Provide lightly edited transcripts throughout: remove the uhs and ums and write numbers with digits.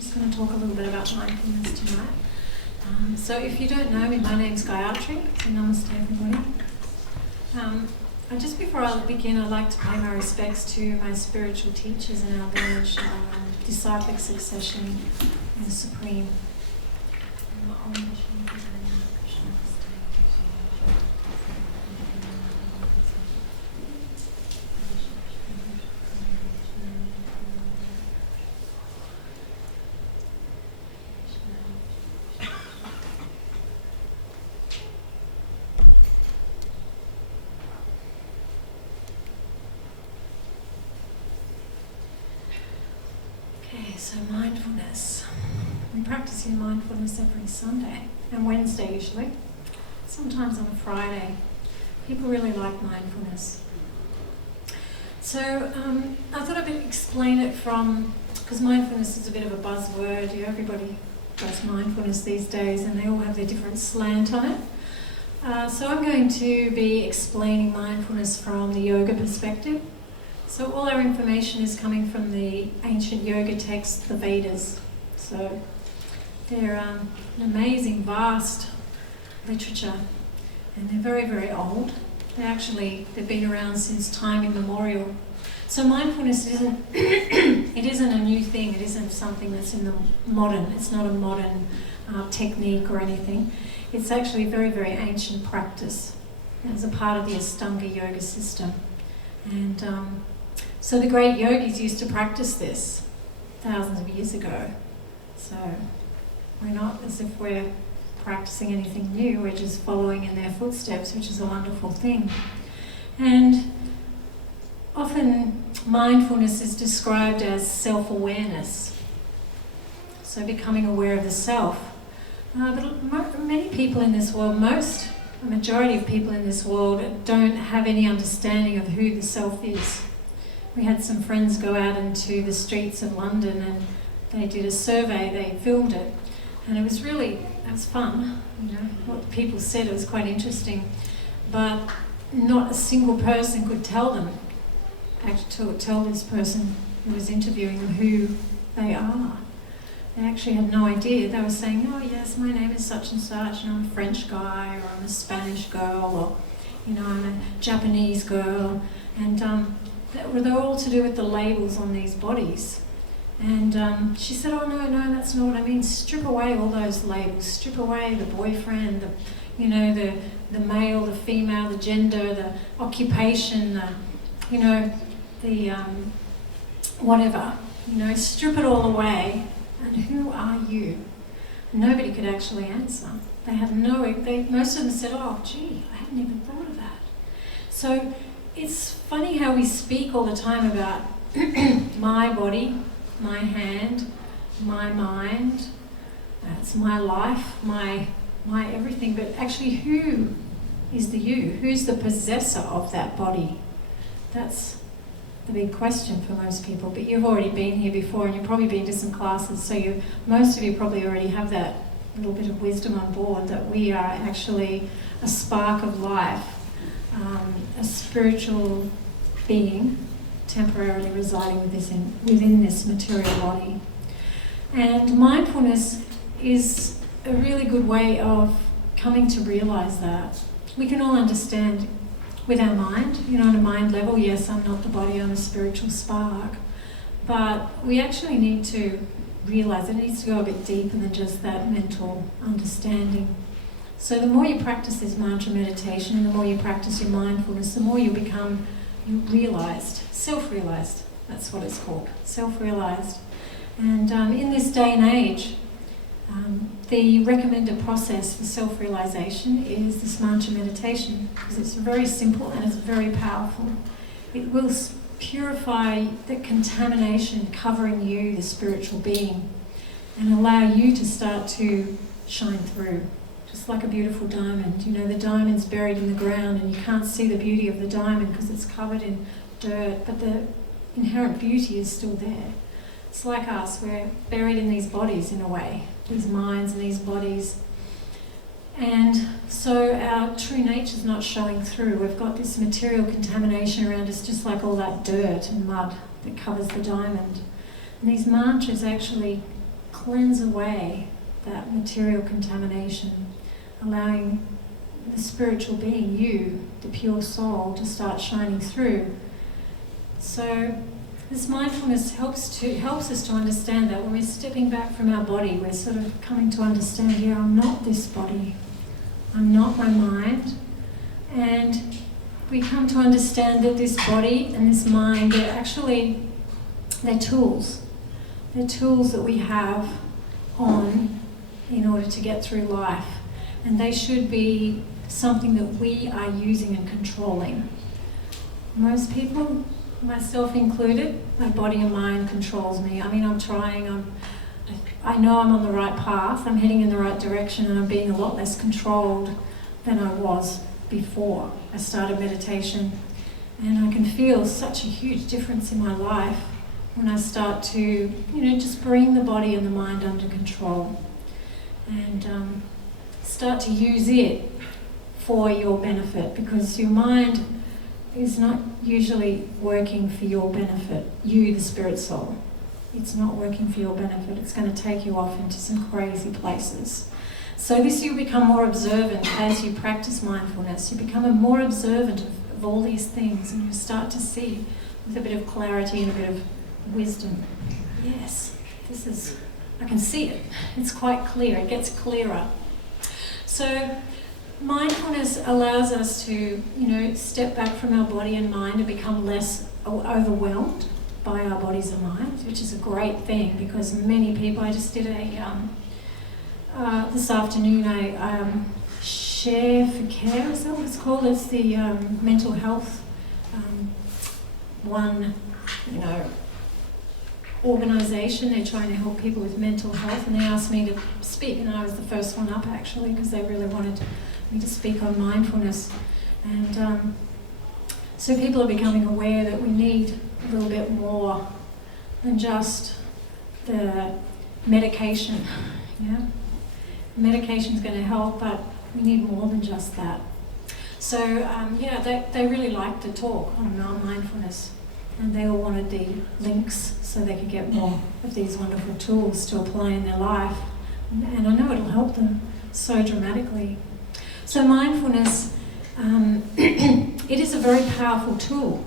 just going to talk a little bit about mindfulness tonight. So if you don't know me, my name's Gayatri, so namaste everybody. Just before I begin, I'd like to pay my respects to my spiritual teachers in our village, disciplic succession and supreme. So mindfulness. We practice in mindfulness every Sunday and Wednesday usually, sometimes on a Friday. People really like mindfulness. So I thought I'd explain it because mindfulness is a bit of a buzzword. Everybody does mindfulness these days and they all have their different slant on it. So I'm going to be explaining mindfulness from the yoga perspective. So all our information is coming from the ancient yoga texts, the Vedas. So they're an amazing, vast literature, and they're very, very old. They've been around since time immemorial. So mindfulness isn't a new thing. It isn't something that's in the modern. It's not a modern technique or anything. It's actually a very, very ancient practice as a part of the Ashtanga yoga system. And so the great yogis used to practice this thousands of years ago. So we're not as if we're practicing anything new, we're just following in their footsteps, which is a wonderful thing. And often mindfulness is described as self-awareness. So becoming aware of the self. But many people in this world, a majority of people in this world don't have any understanding of who the self is. We had some friends go out into the streets of London and they did a survey, they filmed it, and it was fun, what the people said, it was quite interesting, but not a single person could tell this person who was interviewing them who they are. They actually had no idea. They were saying, oh yes, my name is such and such, and I'm a French guy, or I'm a Spanish girl, or I'm a Japanese girl, and they're all to do with the labels on these bodies. And she said, oh no, that's not what I mean. Strip away all those labels. Strip away the boyfriend, the male, the female, the gender, the occupation, the whatever. Strip it all away. And who are you? And nobody could actually answer. They had most of them said, oh gee, I hadn't even thought of that. So it's funny how we speak all the time about my body, my hand, my mind, it's my life, my everything, but actually who is the you? Who's the possessor of that body? That's the big question for most people. But you've already been here before and you've probably been to some classes, so most of you probably already have that little bit of wisdom on board that we are actually a spark of life, a spiritual being temporarily residing within this material body. And mindfulness is a really good way of coming to realize that. We can all understand with our mind, on a mind level, yes, I'm not the body, I'm a spiritual spark. But we actually need to realize it needs to go a bit deeper than just that mental understanding. So the more you practice this mantra meditation and the more you practice your mindfulness, the more you become realized, self-realized. That's what it's called, self-realized. And in this day and age, the recommended process for self-realization is this mantra meditation, because it's very simple and it's very powerful. It will purify the contamination covering you, the spiritual being, and allow you to start to shine through, just like a beautiful diamond. The diamond's buried in the ground and you can't see the beauty of the diamond because it's covered in dirt, but the inherent beauty is still there. It's like us, we're buried in these bodies in a way, these minds and these bodies. And so our true nature's not showing through. We've got this material contamination around us, just like all that dirt and mud that covers the diamond. And these mantras actually cleanse away that material contamination, allowing the spiritual being, you, the pure soul, to start shining through. So this mindfulness helps us to understand that when we're stepping back from our body, we're sort of coming to understand, yeah, I'm not this body, I'm not my mind, and we come to understand that this body and this mind, they're tools. They're tools that we have on in order to get through life. And they should be something that we are using and controlling. Most people, myself included, my body and mind controls me. I mean, I'm trying, I know I'm on the right path, I'm heading in the right direction, and I'm being a lot less controlled than I was before I started meditation. And I can feel such a huge difference in my life when I start to, just bring the body and the mind under control and start to use it for your benefit, because your mind is not usually working for your benefit. You, the spirit soul, it's not working for your benefit. It's going to take you off into some crazy places. So you become more observant as you practice mindfulness. You become more observant of all these things, and you start to see with a bit of clarity and a bit of wisdom. Yes, I can see it. It's quite clear. It gets clearer. So mindfulness allows us to, step back from our body and mind and become less overwhelmed by our bodies and minds, which is a great thing, because many people, I just did this afternoon, Share for Care, is that what it's called? It's the mental health organisation. They're trying to help people with mental health, and they asked me to speak, and I was the first one up actually, because they really wanted me to speak on mindfulness. And so people are becoming aware that we need a little bit more than just the medication. Yeah, medication's going to help, but we need more than just that. So they really liked the talk on mindfulness, and they all wanted the links so they could get more of these wonderful tools to apply in their life. And I know it'll help them so dramatically. So mindfulness, it is a very powerful tool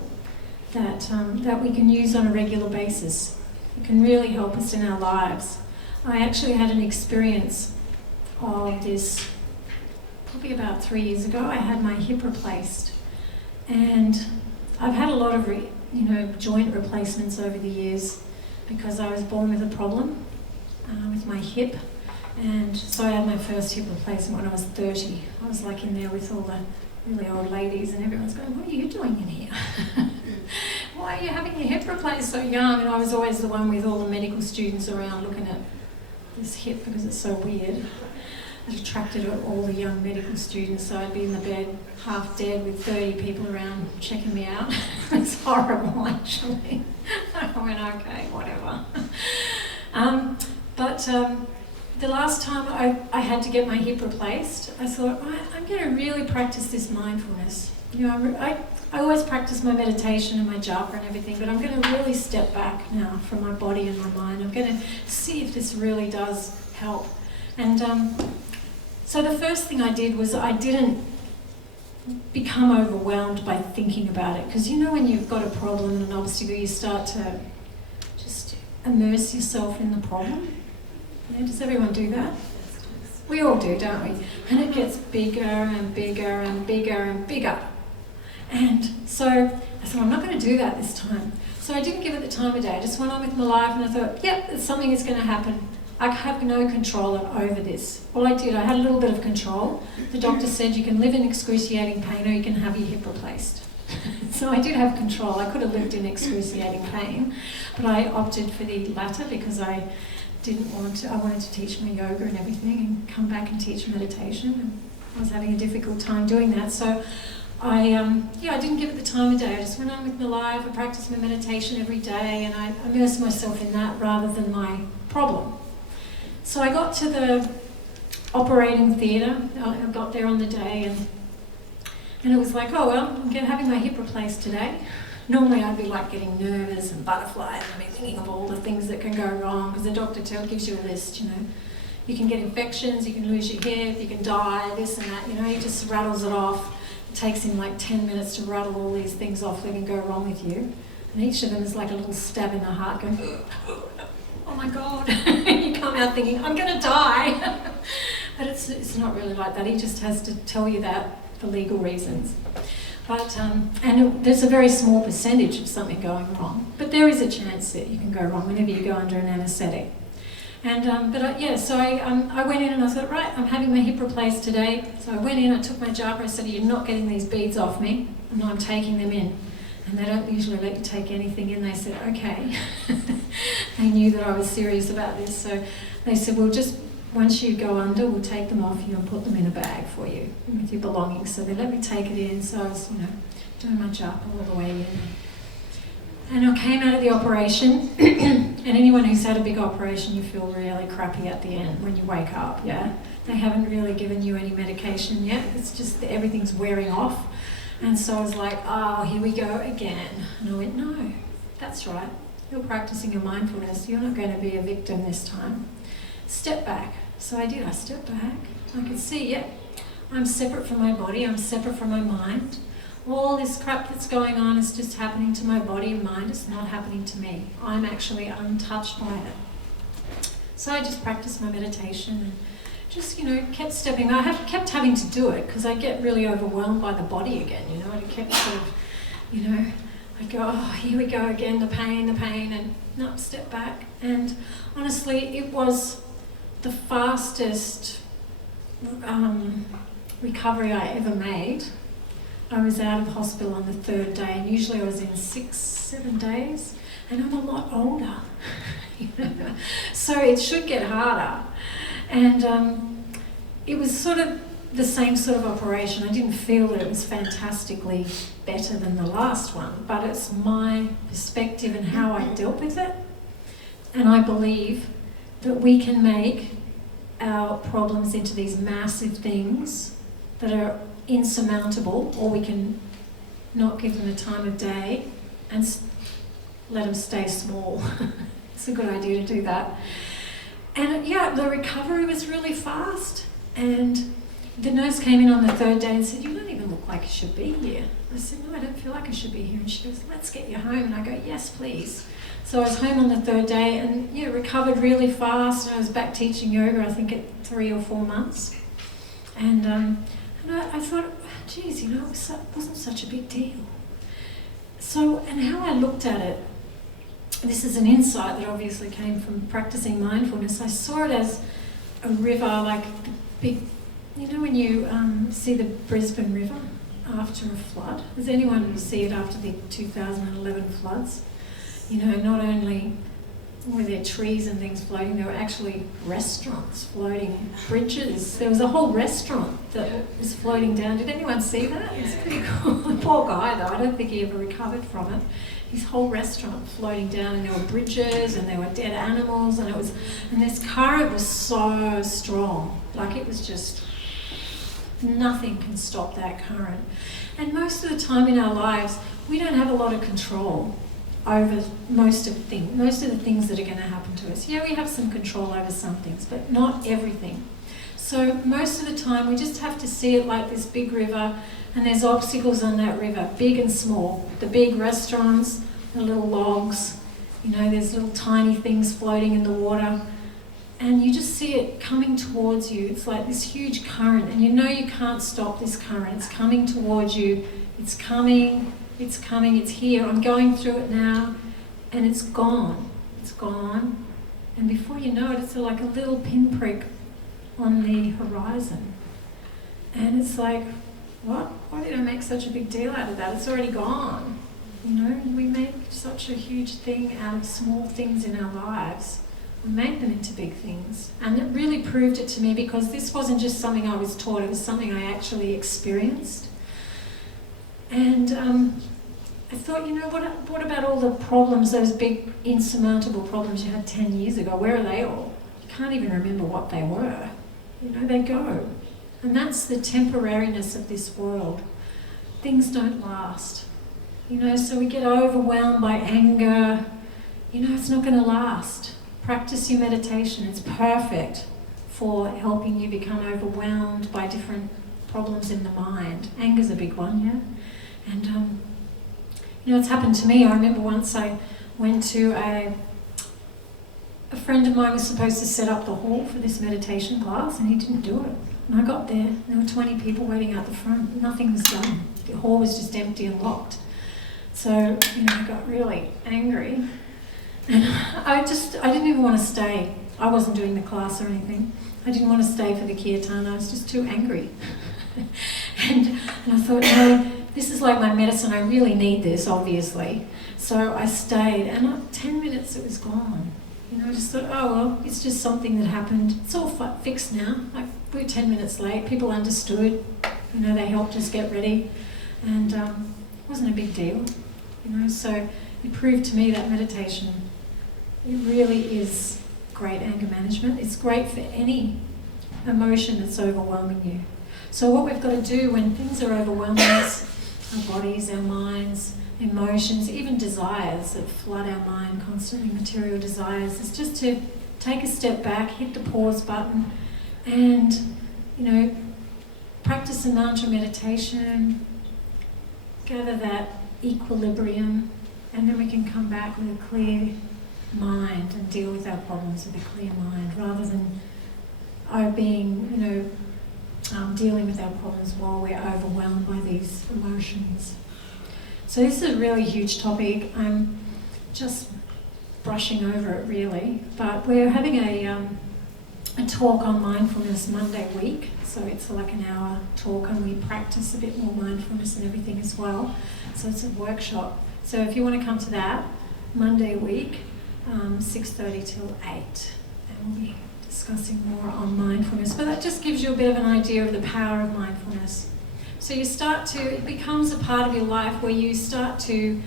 that we can use on a regular basis. It can really help us in our lives. I actually had an experience of this probably about 3 years ago. I had my hip replaced, and I've had a lot of joint replacements over the years, because I was born with a problem with my hip, and so I had my first hip replacement when I was 30. I was like in there with all the really old ladies, and everyone's going, "What are you doing in here? Why are you having your hip replaced so young?" And I was always the one with all the medical students around looking at this hip because it's so weird. It attracted all the young medical students, so I'd be in the bed half dead with 30 people around checking me out. It's horrible, actually. I went, okay, whatever. But the last time I had to get my hip replaced, I thought, I'm going to really practice this mindfulness. I always practice my meditation and my japa and everything, but I'm going to really step back now from my body and my mind. I'm going to see if this really does help. And so the first thing I did was I didn't become overwhelmed by thinking about it, because when you've got a problem and an obstacle, you start to just immerse yourself in the problem. Yeah, does everyone do that? We all do, don't we? And it gets bigger and bigger and bigger and bigger. And so I thought, I'm not going to do that this time. So I didn't give it the time of day. I just went on with my life, and I thought, yep, something is going to happen. I have no control over this. All I did, I had a little bit of control. The doctor said you can live in excruciating pain or you can have your hip replaced. So I did have control. I could have lived in excruciating pain, but I opted for the latter because I wanted to teach my yoga and everything and come back and teach meditation. And I was having a difficult time doing that. So I didn't give it the time of day. I just went on with my life. I practiced my meditation every day, and I immersed myself in that rather than my problem. So I got to the operating theatre. I got there on the day, and it was like, oh well, I'm having my hip replaced today. Normally I'd be like getting nervous and butterflies and I'd be thinking of all the things that can go wrong, because the doctor gives you a list, you know. You can get infections, you can lose your hip, you can die, this and that, you know. He just rattles it off. It takes him like 10 minutes to rattle all these things off that can go wrong with you. And each of them is like a little stab in the heart going, oh my God. You come out thinking, I'm going to die. But it's not really like that. He just has to tell you that for legal reasons. But there's a very small percentage of something going wrong. But there is a chance that you can go wrong whenever you go under an anaesthetic. And so I went in and I thought, right, I'm having my hip replaced today. So I went in, I took my japa, I said, you're not getting these beads off me, and I'm taking them in. And they don't usually let you take anything in. They said, okay. They knew that I was serious about this. So they said, well, just once you go under, we'll take them off you and put them in a bag for you with your belongings. So they let me take it in. So I was, doing my japa all the way in. And I came out of the operation, and anyone who's had a big operation, you feel really crappy at the end when you wake up, yeah? They haven't really given you any medication yet. It's just that everything's wearing off. And so I was like, oh, here we go again. And I went, no, that's right. You're practicing your mindfulness. You're not going to be a victim this time. Step back. So I did. I stepped back. I could see, yeah, I'm separate from my body. I'm separate from my mind. All this crap that's going on is just happening to my body and mind. It's not happening to me. I'm actually untouched by it. So I just practiced my meditation and just, kept stepping. I kept having to do it because I get really overwhelmed by the body again, and I kept sort of, I go, oh, here we go again, the pain, and no, step back. And honestly, it was the fastest recovery I ever made. I was out of hospital on the third day, and usually I was in 6-7 days, and I'm a lot older. So it should get harder. And it was sort of the same sort of operation. I didn't feel that it was fantastically better than the last one, but it's my perspective and how I dealt with it. And I believe that we can make our problems into these massive things that are insurmountable, or we can not give them the time of day and let them stay small. It's a good idea to do that. And the recovery was really fast. And the nurse came in on the third day and said, you don't even look like you should be here. I said, no, I don't feel like I should be here. And she goes, let's get you home. And I go, yes, please. So I was home on the third day and recovered really fast. And I was back teaching yoga, I think, at 3 or 4 months. And I thought, geez, it wasn't such a big deal. So, and how I looked at it, this is an insight that obviously came from practicing mindfulness. I saw it as a river, like the big, when you see the Brisbane River after a flood. Does anyone see it after the 2011 floods? Not only were there trees and things floating, there were actually restaurants floating, bridges. There was a whole restaurant that was floating down. Did anyone see that? It's pretty cool. The poor guy, though, I don't think he ever recovered from it. His whole restaurant floating down, and there were bridges, and there were dead animals, and this current was so strong. Like, it was just, nothing can stop that current. And most of the time in our lives, we don't have a lot of control over most of the things that are going to happen to us. Yeah, we have some control over some things, but not everything. So most of the time we just have to see it like this big river, and there's obstacles on that river, big and small. The big restaurants, the little logs, there's little tiny things floating in the water, and you just see it coming towards you. It's like this huge current, and you can't stop this current. It's coming towards you. It's coming, it's here. I'm going through it now, and it's gone. It's gone. And before you know it, it's like a little pinprick on the horizon. And it's like, what? Why did I make such a big deal out of that? It's already gone. We make such a huge thing out of small things in our lives. We make them into big things. And it really proved it to me, because this wasn't just something I was taught, it was something I actually experienced. And I thought, what about all the problems, those big insurmountable problems you had 10 years ago? Where are they all? You can't even remember what they were. They go. And that's the temporariness of this world. Things don't last. So we get overwhelmed by anger. It's not going to last. Practice your meditation. It's perfect for helping you become overwhelmed by different problems in the mind. Anger's a big one, yeah? And, it's happened to me. I remember once I went to a friend of mine was supposed to set up the hall for this meditation class, and he didn't do it. And I got there, there were 20 people waiting out the front. Nothing was done. The hall was just empty and locked. So, I got really angry. And I didn't even want to stay. I wasn't doing the class or anything. I didn't want to stay for the kirtan. I was just too angry. and I thought, no, this is like my medicine. I really need this, obviously. So I stayed, and in 10 minutes it was gone. I just thought, oh, well, it's just something that happened. It's all fixed now. Like, we were 10 minutes late. People understood. They helped us get ready. And it wasn't a big deal. So it proved to me that meditation, it really is great anger management. It's great for any emotion that's overwhelming you. So what we've got to do when things are overwhelming us, our bodies, our minds, emotions, even desires that flood our mind constantly, material desires, is just to take a step back, hit the pause button, and practice a mantra meditation, gather that equilibrium, and then we can come back with a clear mind and deal with our problems with a clear mind, rather than dealing with our problems while we're overwhelmed by these emotions. So this is a really huge topic. I'm just brushing over it really, but we're having a talk on mindfulness Monday week. So it's like an hour talk, and we practice a bit more mindfulness and everything as well. So it's a workshop. So if you want to come to that, Monday week, 6:30 till 8, and we'll be discussing more on mindfulness. But that just gives you a bit of an idea of the power of mindfulness. So it becomes a part of your life where you start to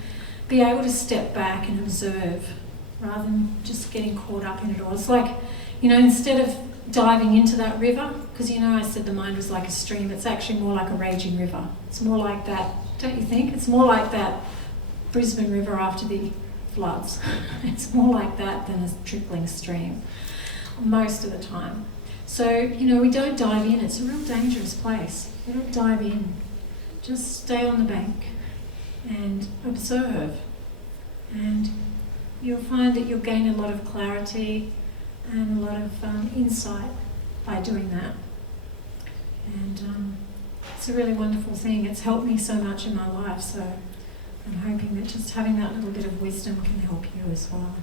be able to step back and observe rather than just getting caught up in it all. It's like, instead of diving into that river, because I said the mind was like a stream, it's actually more like a raging river. It's more like that, don't you think? It's more like that Brisbane river after the floods. It's more like that than a trickling stream most of the time. So, we don't dive in. It's a real dangerous place. We don't dive in. Just stay on the bank and observe. And you'll find that you'll gain a lot of clarity and a lot of insight by doing that. And it's a really wonderful thing. It's helped me so much in my life, so I'm hoping that just having that little bit of wisdom can help you as well.